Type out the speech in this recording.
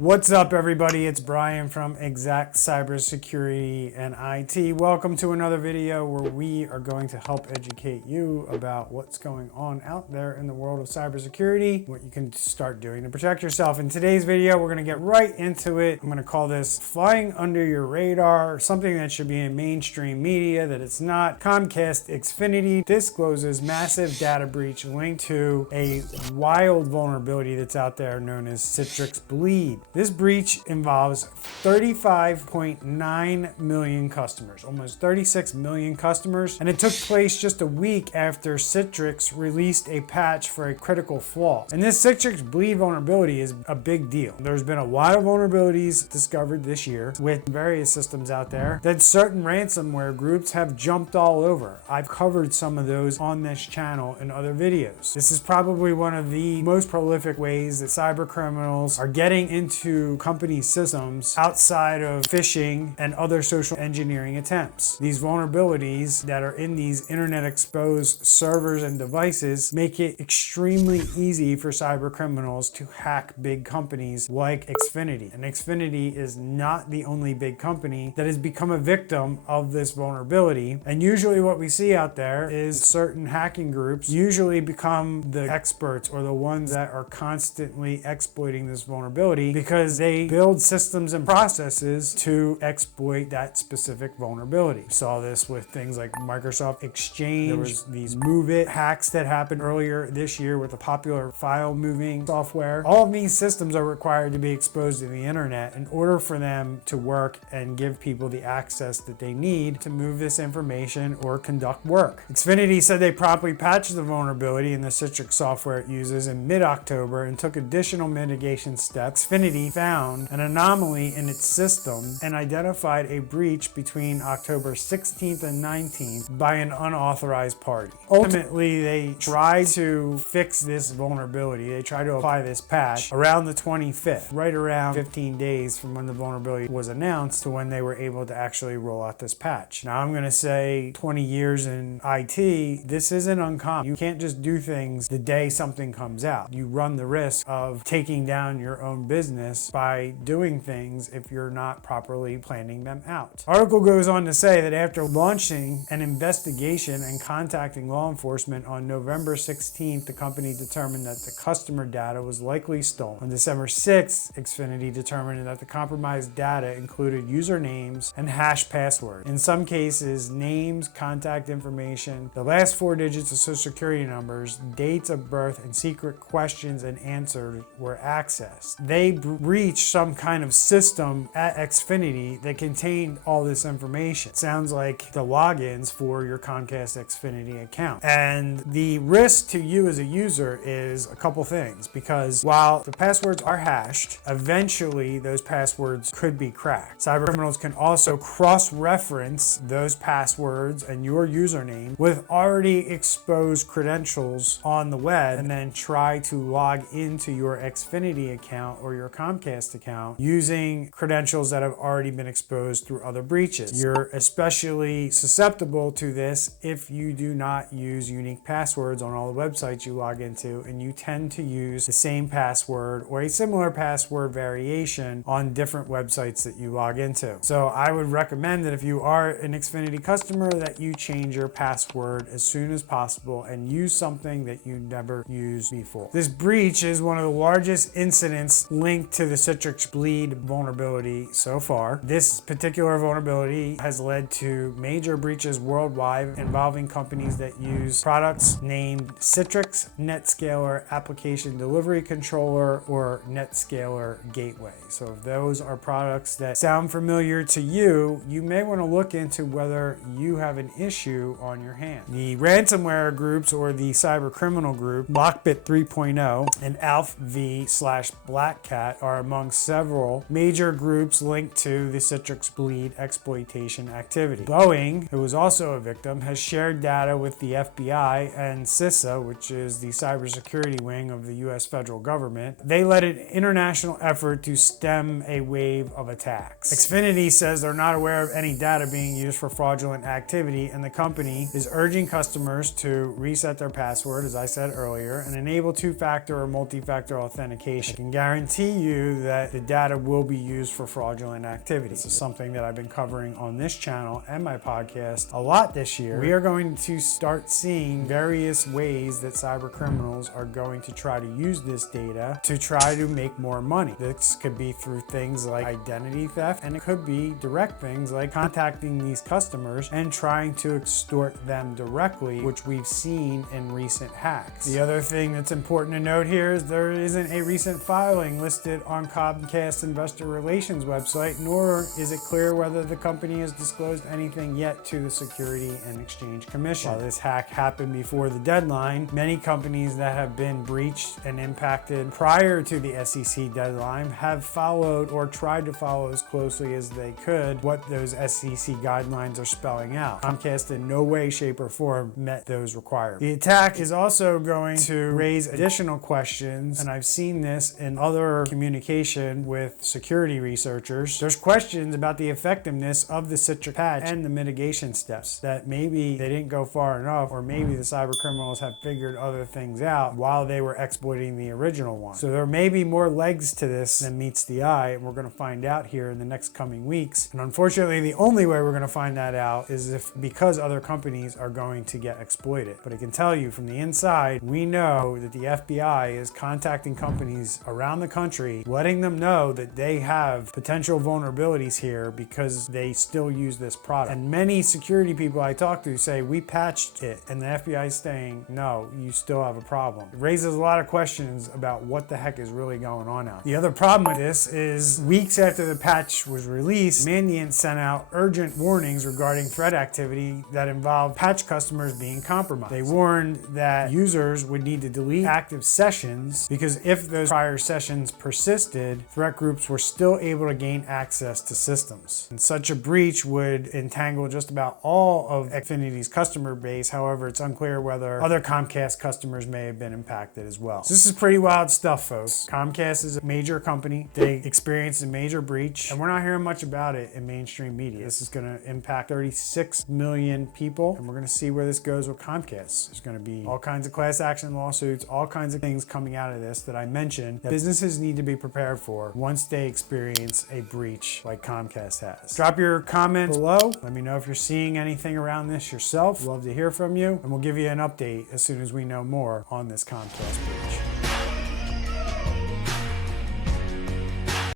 What's up, everybody? It's Brian from Exact Cybersecurity and IT. Welcome to another video where we are going to help educate you about what's going on out there in the world of cybersecurity, what you can start doing to protect yourself. In today's video, we're going to get right into it. I'm going to call this flying under your radar, something that should be in mainstream media that it's not. Comcast Xfinity discloses massive data breach linked to a wild vulnerability that's out there known as Citrix Bleed. This breach involves 35.9 million customers, almost 36 million customers, and it took place just a week after Citrix released a patch for a critical flaw. And this Citrix Bleed vulnerability is a big deal. There's been a lot of vulnerabilities discovered this year with various systems out there that certain ransomware groups have jumped all over. I've covered some of those on this channel in other videos. This is probably one of the most prolific ways that cyber criminals are getting into company systems outside of phishing and other social engineering attempts. These vulnerabilities that are in these internet exposed servers and devices make it extremely easy for cyber criminals to hack big companies like Xfinity. And Xfinity is not the only big company that has become a victim of this vulnerability. And usually what we see out there is certain hacking groups usually become the experts or the ones that are constantly exploiting this vulnerability because they build systems and processes to exploit that specific vulnerability. We saw this with things like Microsoft Exchange. There was these MoveIt hacks that happened earlier this year with a popular file moving software. All of these systems are required to be exposed to the internet in order for them to work and give people the access that they need to move this information or conduct work. Xfinity said they promptly patched the vulnerability in the Citrix software it uses in mid-October and took additional mitigation steps. Xfinity found an anomaly in its system and identified a breach between October 16th and 19th by an unauthorized party. Ultimately, they tried to fix this vulnerability. They tried to apply this patch around the 25th, right around 15 days from when the vulnerability was announced to when they were able to actually roll out this patch. Now, I'm going to say 20 years in IT, this isn't uncommon. You can't just do things the day something comes out. You run the risk of taking down your own business by doing things if you're not properly planning them out. Article goes on to say that after launching an investigation and contacting law enforcement on November 16th, the company determined that the customer data was likely stolen. On December 6th, Xfinity determined that the compromised data included usernames and hash passwords. In some cases, names, contact information, the last four digits of social security numbers, dates of birth, and secret questions and answers were accessed. They breached some kind of system at Xfinity that contained all this information. It sounds like the logins for your Comcast Xfinity account. And the risk to you as a user is a couple things, because while the passwords are hashed, eventually those passwords could be cracked. Cyber criminals can also cross-reference those passwords and your username with already exposed credentials on the web and then try to log into your Xfinity account or your Comcast account using credentials that have already been exposed through other breaches. You're especially susceptible to this if you do not use unique passwords on all the websites you log into, and you tend to use the same password or a similar password variation on different websites that you log into. So I would recommend that if you are an Xfinity customer that you change your password as soon as possible and use something that you never used before. This breach is one of the largest incidents linked to the Citrix Bleed vulnerability so far. This particular vulnerability has led to major breaches worldwide involving companies that use products named Citrix NetScaler Application Delivery Controller or NetScaler Gateway. So if those are products that sound familiar to you, you may want to look into whether you have an issue on your hand. The ransomware groups or the cyber criminal group Lockbit 3.0 and AlphaV/Black Cat are among several major groups linked to the Citrix Bleed exploitation activity. Boeing, who was also a victim, has shared data with the FBI and CISA, which is the cybersecurity wing of the US federal government. They led an international effort to stem a wave of attacks. Xfinity says they're not aware of any data being used for fraudulent activity, and the company is urging customers to reset their password, as I said earlier, and enable two-factor or multi-factor authentication. I can guarantee you you that the data will be used for fraudulent activity. This is something that I've been covering on this channel and my podcast a lot this year. We are going to start seeing various ways that cyber criminals are going to try to use this data to try to make more money. This could be through things like identity theft, and it could be direct things like contacting these customers and trying to extort them directly, which we've seen in recent hacks. The other thing that's important to note here is there isn't a recent filing listed on Comcast Investor Relations website, nor is it clear whether the company has disclosed anything yet to the Security and Exchange Commission. While this hack happened before the deadline, many companies that have been breached and impacted prior to the SEC deadline have followed or tried to follow as closely as they could what those SEC guidelines are spelling out. Comcast in no way, shape, or form met those requirements. The attack is also going to raise additional questions, and I've seen this in other communication with security researchers. There's questions about the effectiveness of the Citrix patch and the mitigation steps, that maybe they didn't go far enough, or maybe the cyber criminals have figured other things out while they were exploiting the original one. So there may be more legs to this than meets the eye, and we're going to find out here in the next coming weeks. And unfortunately, the only way we're going to find that out is because other companies are going to get exploited. But I can tell you from the inside, we know that the FBI is contacting companies around the country, letting them know that they have potential vulnerabilities here because they still use this product. And many security people I talk to say, we patched it, and the FBI is saying, no, you still have a problem. It raises a lot of questions about what the heck is really going on out there. The other problem with this is weeks after the patch was released, Mandiant sent out urgent warnings regarding threat activity that involved patch customers being compromised. They warned that users would need to delete active sessions because if those prior sessions persisted, threat groups were still able to gain access to systems. And such a breach would entangle just about all of Xfinity's customer base. However, it's unclear whether other Comcast customers may have been impacted as well. So this is pretty wild stuff, folks. Comcast is a major company. They experienced a major breach, and we're not hearing much about it in mainstream media. This is going to impact 36 million people, and we're going to see where this goes with Comcast. There's going to be all kinds of class action lawsuits, all kinds of things coming out of this that I mentioned that businesses need to be prepared for once they experience a breach like Comcast has. Drop your comment below. Let me know if you're seeing anything around this yourself. Love to hear from you, and we'll give you an update as soon as we know more on this Comcast breach.